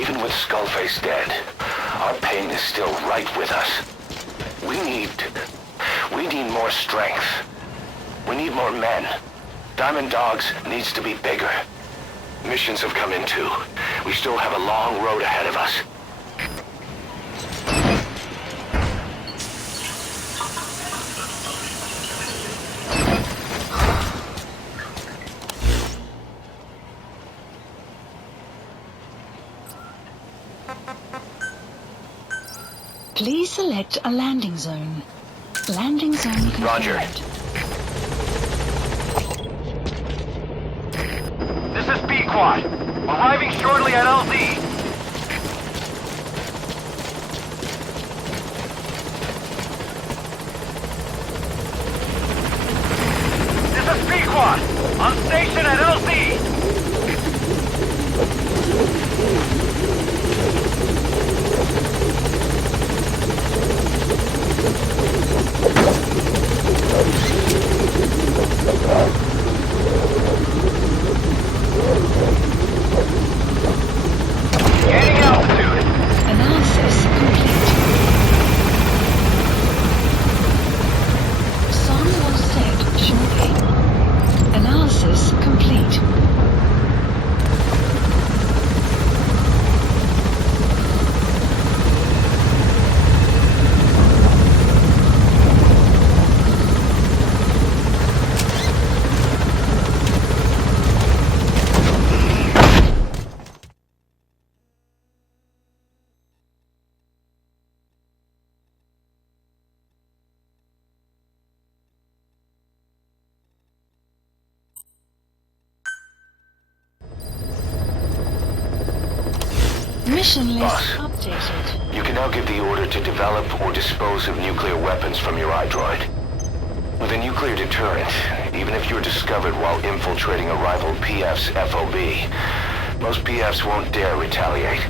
Even with Skullface dead, our pain is still right with us. We need more strength. We need more men. Diamond Dogs needs to be bigger. Missions have come in too. We still have a long road ahead of us. Please select a landing zone. Landing zone confirmed. Roger. This is B-Quad. Arriving shortly at LZ. This is B-Quad. On station at LZ. Gaining altitude. Analysis complete. Sun will set shortly. Analysis complete. Mission list Boss. updated. You can now give the order to develop or dispose of nuclear weapons from your iDroid. With a nuclear deterrent, even if you're discovered while infiltrating a rival PF's FOB, most PFs won't dare retaliate.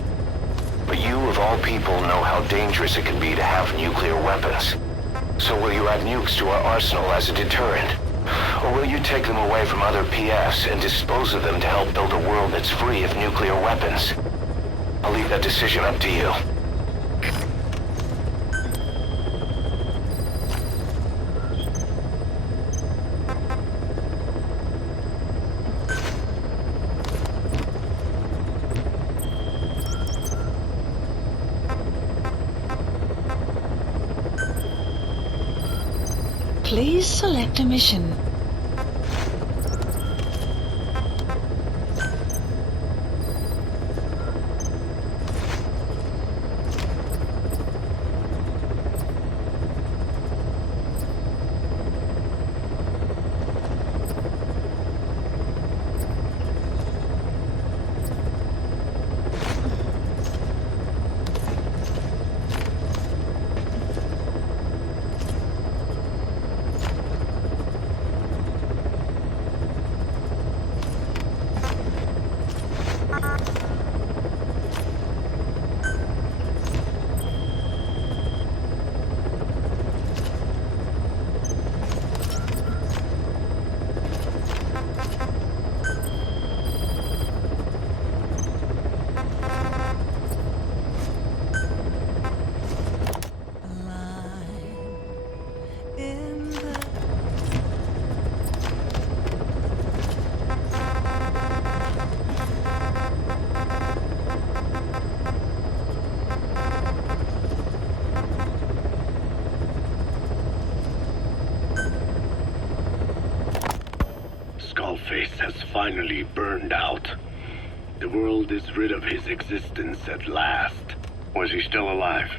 But you, of all people, know how dangerous it can be to have nuclear weapons. So will you add nukes to our arsenal as a deterrent? Or will you take them away from other PFs and dispose of them to help build a world that's free of nuclear weapons? I'll leave that decision up to you. Please select a mission. Skullface has finally burned out. The world is rid of his existence at last. Was he still alive?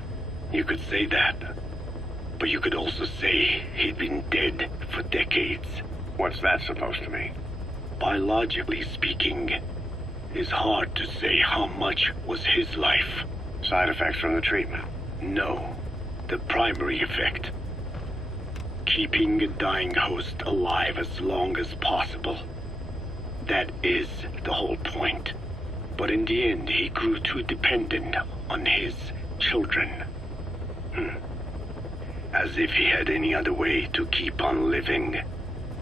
You could say that. But you could also say he'd been dead for decades. What's that supposed to mean? Biologically speaking, it's hard to say how much was his life. Side effects from the treatment? No. The primary effect. Keeping a dying host alive as long as possible. That is the whole point. But in the end, he grew too dependent on his children. As if he had any other way to keep on living.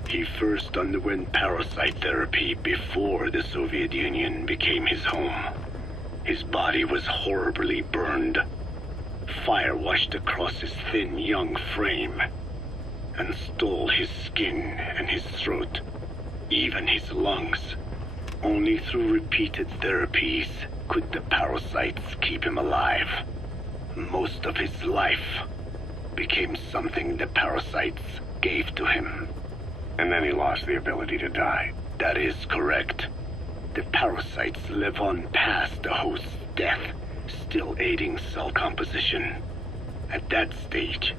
He first underwent parasite therapy before the Soviet Union became his home. His body was horribly burned. Fire washed across his thin young frame and stole his skin and his throat, even his lungs. Only through repeated therapies could the parasites keep him alive. Most of his life became something the parasites gave to him. And then he lost the ability to die. That is correct. The parasites live on past the host's death, still aiding cell composition. At that stage,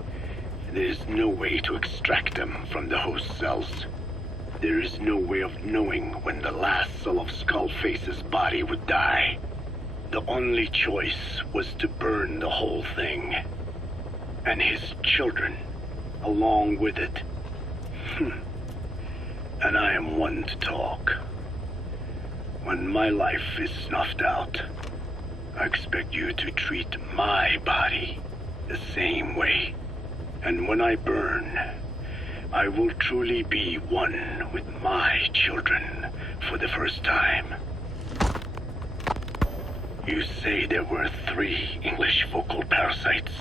there is no way to extract them from the host cells. There is no way of knowing when the last cell of Skullface's body would die. The only choice was to burn the whole thing. And his children, along with it. And I am one to talk. When my life is snuffed out, I expect you to treat my body the same way. And when I burn, I will truly be one with my children for the first time. You say there were 3 English vocal parasites.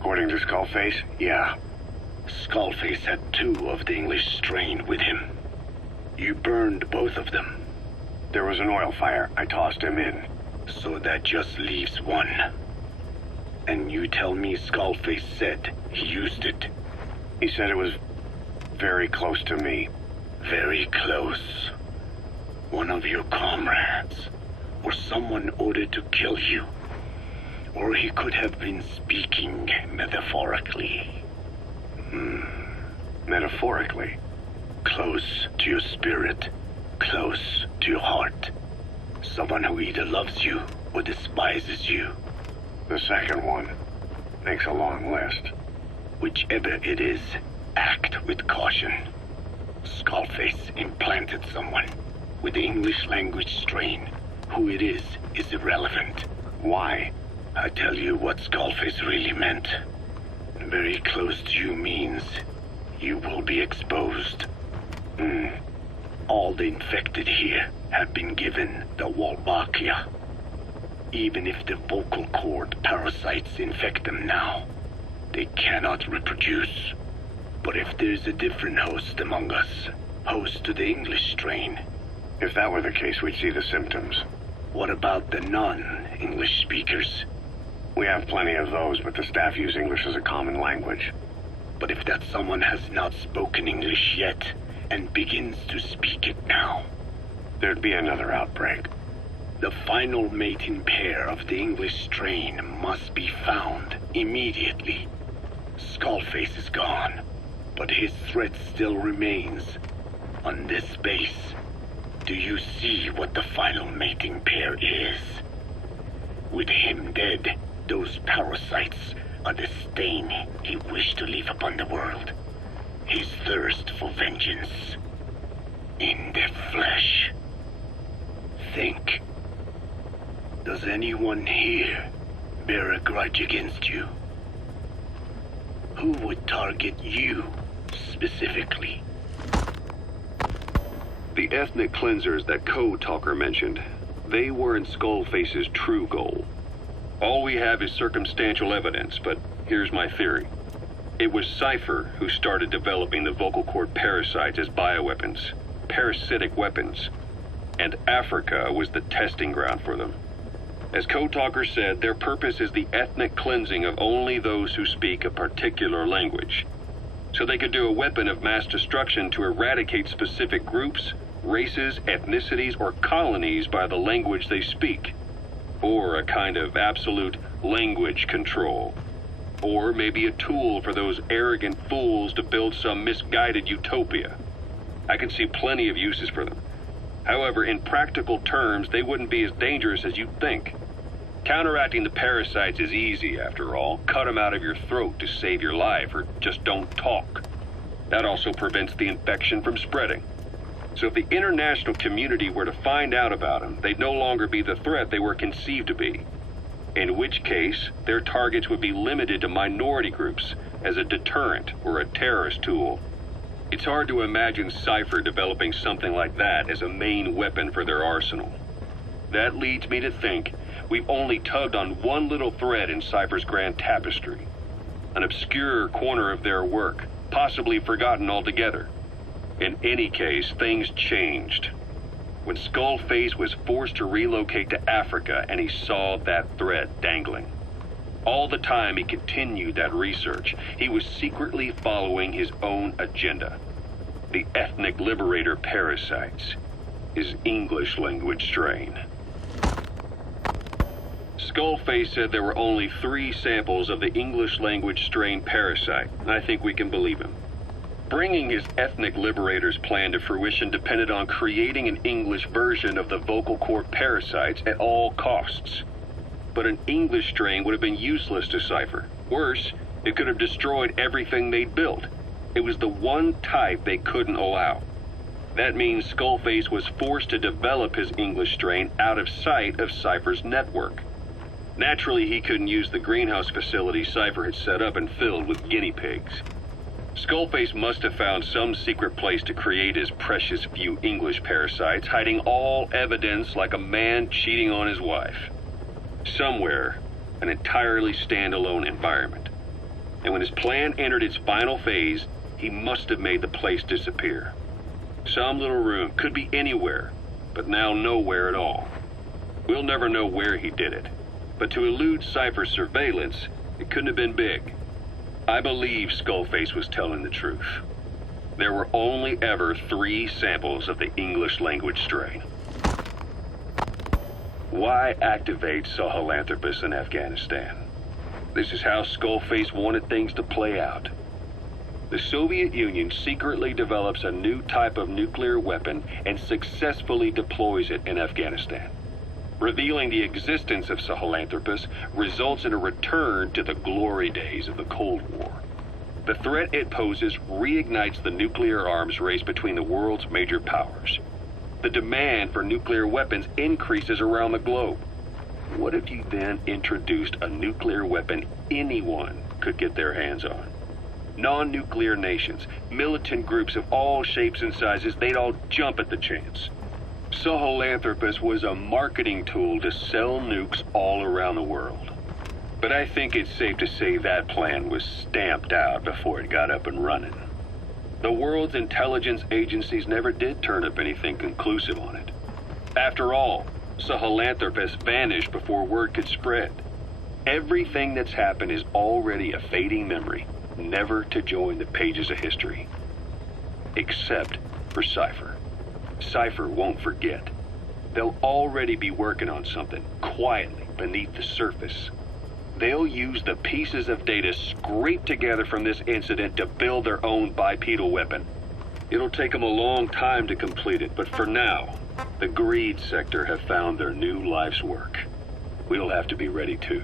According to Skullface, yeah. Skullface had 2 of the English strain with him. You burned both of them. There was an oil fire. I tossed him in. So that just leaves 1. And you tell me Skullface said he used it. He said it was very close to me. Very close. One of your comrades, or someone ordered to kill you. Or he could have been speaking metaphorically. Metaphorically? Close to your spirit, close to your heart. Someone who either loves you or despises you. The second one makes a long list. Whichever it is, act with caution. Skullface implanted someone with the English language strain. Who it is irrelevant. Why? I tell you what Skullface really meant. Very close to you means you will be exposed. All the infected here have been given the Wolbachia. Even if the vocal cord parasites infect them now, they cannot reproduce. But if there's a different host among us, host to the English strain. If that were the case, we'd see the symptoms. What about the non-English speakers? We have plenty of those, but the staff use English as a common language. But if that someone has not spoken English yet, and begins to speak it now, there'd be another outbreak. The final mating pair of the English strain must be found immediately. Skullface is gone, but his threat still remains. On this base, do you see what the final mating pair is? With him dead, those parasites are the stain he wished to leave upon the world. His thirst for vengeance. In the flesh. Think. Does anyone here bear a grudge against you? Who would target you, specifically? The ethnic cleansers that Code Talker mentioned, they weren't Skullface's true goal. All we have is circumstantial evidence, but here's my theory. It was Cypher who started developing the vocal cord parasites as bioweapons, parasitic weapons, and Africa was the testing ground for them. As Code Talker said, their purpose is the ethnic cleansing of only those who speak a particular language. So they could do a weapon of mass destruction to eradicate specific groups, races, ethnicities, or colonies by the language they speak. Or a kind of absolute language control. Or maybe a tool for those arrogant fools to build some misguided utopia. I can see plenty of uses for them. However, in practical terms, they wouldn't be as dangerous as you'd think. Counteracting the parasites is easy, after all. Cut them out of your throat to save your life, or just don't talk. That also prevents the infection from spreading. So if the international community were to find out about them, they'd no longer be the threat they were conceived to be. In which case, their targets would be limited to minority groups as a deterrent or a terrorist tool. It's hard to imagine Cypher developing something like that as a main weapon for their arsenal. That leads me to think we've only tugged on one little thread in Cypher's grand tapestry. An obscure corner of their work, possibly forgotten altogether. In any case, things changed. When Skullface was forced to relocate to Africa and he saw that thread dangling. All the time he continued that research, he was secretly following his own agenda. The ethnic liberator parasites, his English language strain. Skullface said there were only 3 samples of the English language strain parasite, and I think we can believe him. Bringing his ethnic liberator's plan to fruition depended on creating an English version of the vocal cord parasites at all costs. But an English strain would have been useless to Cypher. Worse, it could have destroyed everything they'd built. It was the one type they couldn't allow. That means Skullface was forced to develop his English strain out of sight of Cypher's network. Naturally, he couldn't use the greenhouse facility Cypher had set up and filled with guinea pigs. Skullface must have found some secret place to create his precious few English parasites, hiding all evidence like a man cheating on his wife. Somewhere, an entirely standalone environment. And when his plan entered its final phase, he must have made the place disappear. Some little room, could be anywhere, but now nowhere at all. We'll never know where he did it, but to elude Cypher's surveillance, it couldn't have been big. I believe Skullface was telling the truth. There were only ever 3 samples of the English language strain. Why activate Sahelanthropus in Afghanistan? This is how Skullface wanted things to play out. The Soviet Union secretly develops a new type of nuclear weapon and successfully deploys it in Afghanistan. Revealing the existence of Sahelanthropus results in a return to the glory days of the Cold War. The threat it poses reignites the nuclear arms race between the world's major powers. The demand for nuclear weapons increases around the globe. What if you then introduced a nuclear weapon anyone could get their hands on? Non-nuclear nations, militant groups of all shapes and sizes, they'd all jump at the chance. Sahelanthropus was a marketing tool to sell nukes all around the world. But I think it's safe to say that plan was stamped out before it got up and running. The world's intelligence agencies never did turn up anything conclusive on it. After all, Sahelanthropus vanished before word could spread. Everything that's happened is already a fading memory, never to join the pages of history. Except for Cypher. Cypher won't forget. They'll already be working on something, quietly beneath the surface. They'll use the pieces of data scraped together from this incident to build their own bipedal weapon. It'll take them a long time to complete it, but for now, the greed sector have found their new life's work. We'll have to be ready too.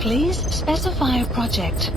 Please specify a project.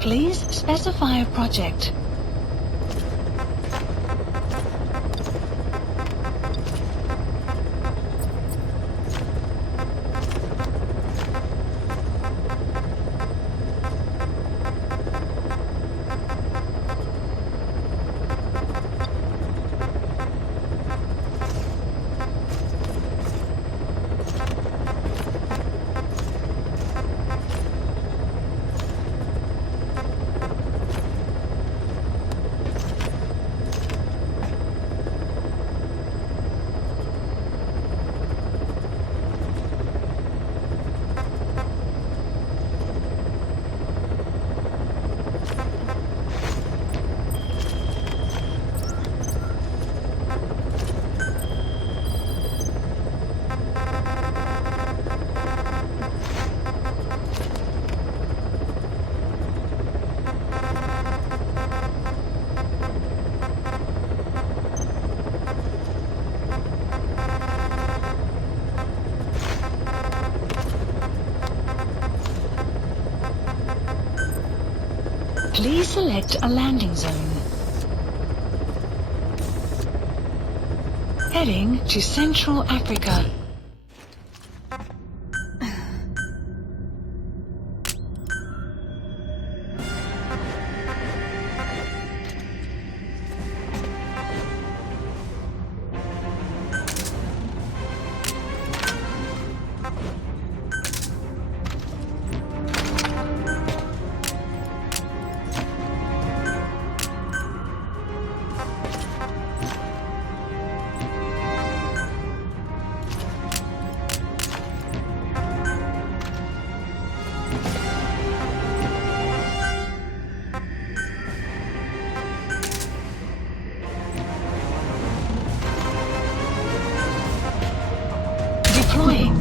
Please specify a project. Please select a landing zone. Heading to Central Africa. Deploying.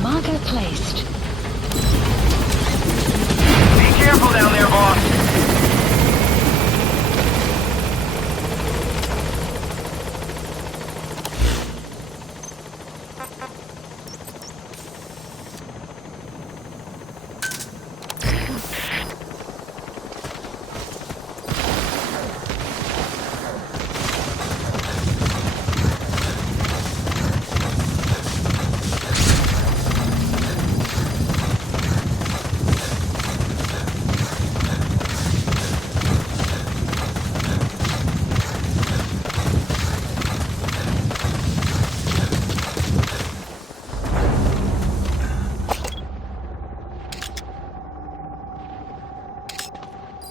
Marker placed. Be careful down there, boss.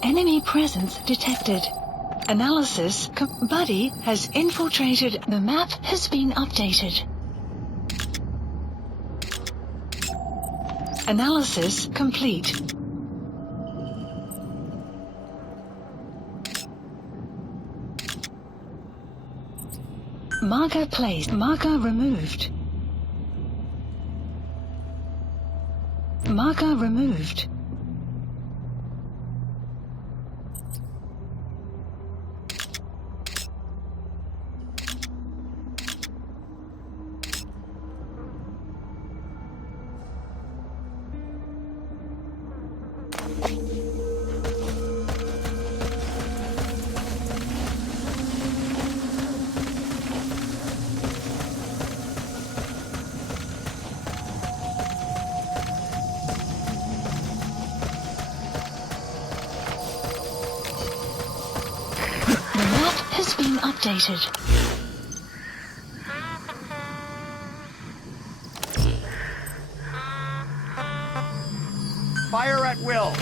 Enemy presence detected. Analysis. Buddy has infiltrated. The map has been updated. Analysis complete. Marker placed. Marker removed. Marker removed. has been updated. Fire at will.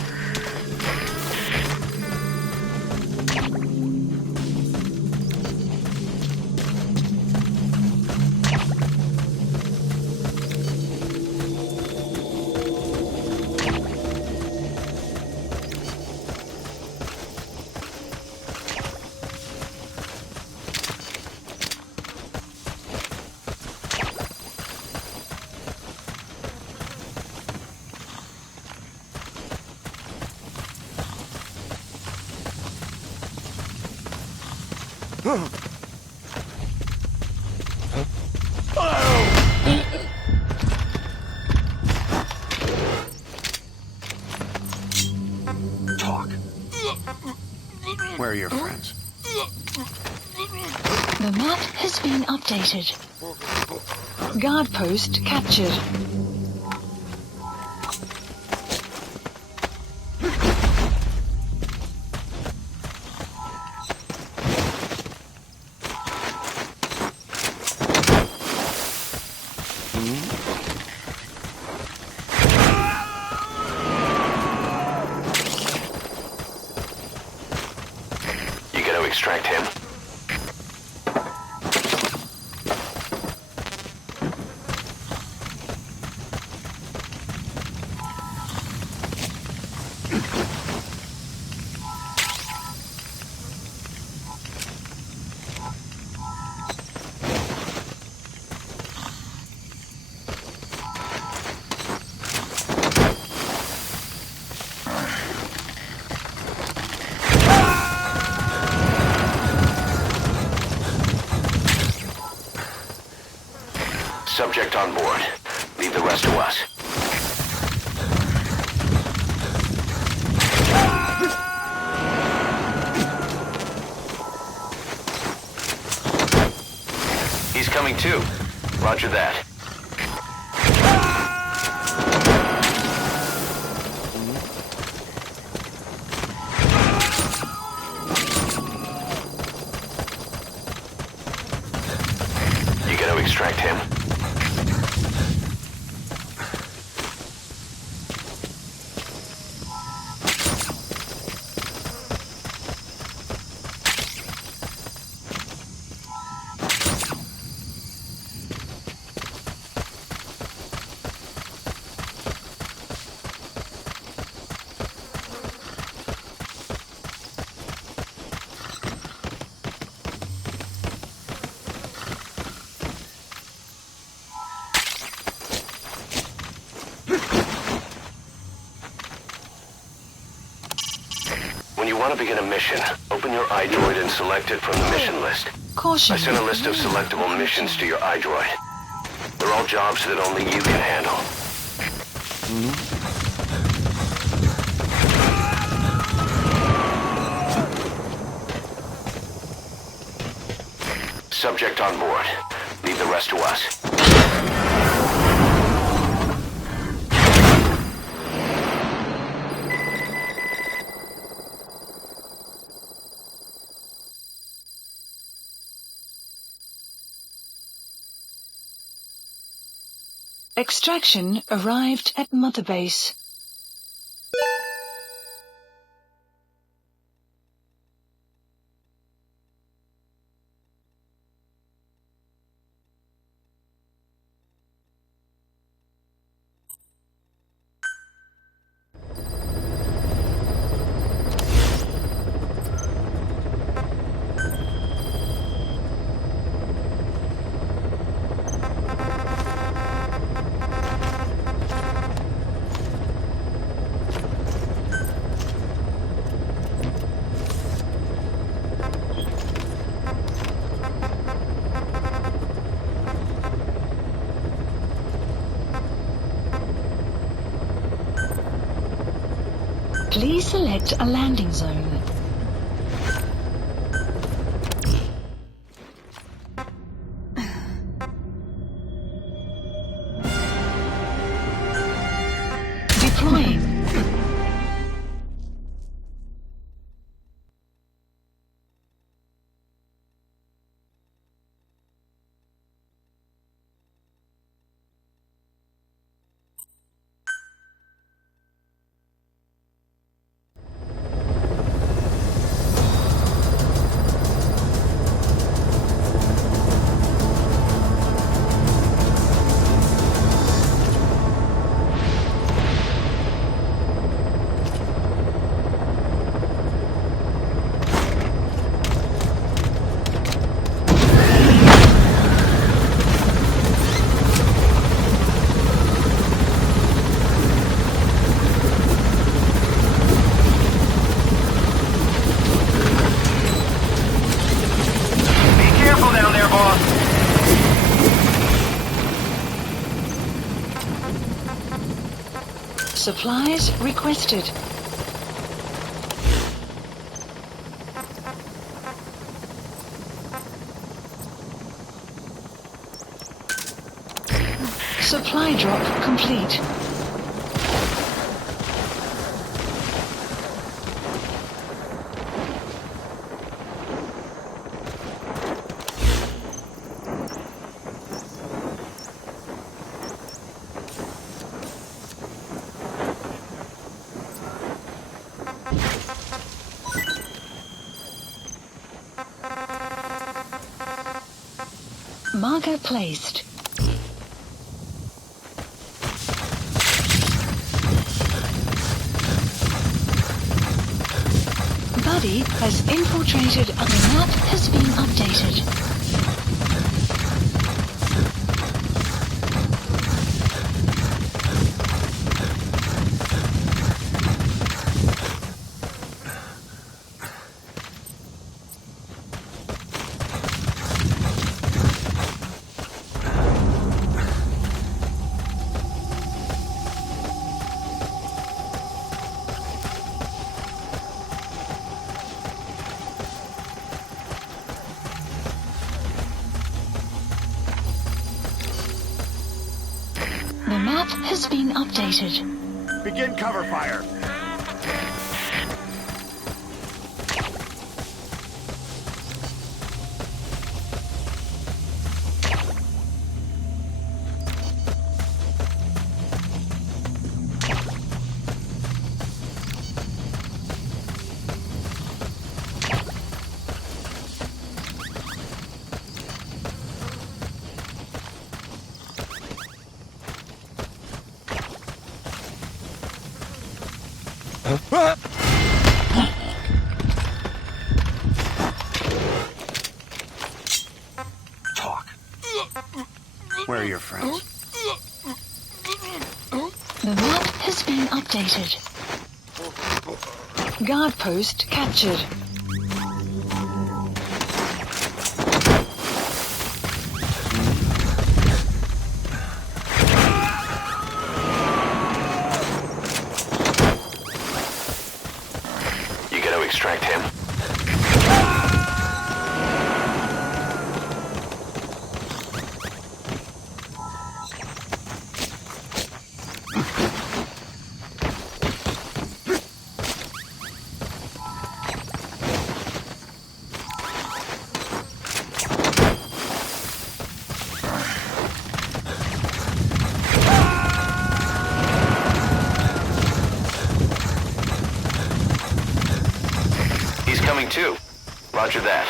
Talk. Where are your friends? The map has been updated. Guard post captured. You gotta extract him. Subject on board. Leave the rest to us. He's coming too. Roger that. You gotta extract him. When you want to begin a mission, open your iDroid and select it from the mission list. Caution. I sent a list of selectable missions to your iDroid. They're all jobs that only you can handle. Subject on board. Leave the rest to us. Extraction arrived at Mother Base. Please select a landing zone. Deploying. Supplies requested. Supply drop complete. Marker placed. Buddy has infiltrated and the map has been updated. The map has been updated. Begin cover fire. Talk. Where are your friends? The map has been updated. Guard post captured. You gonna extract him? He's coming too. Roger that.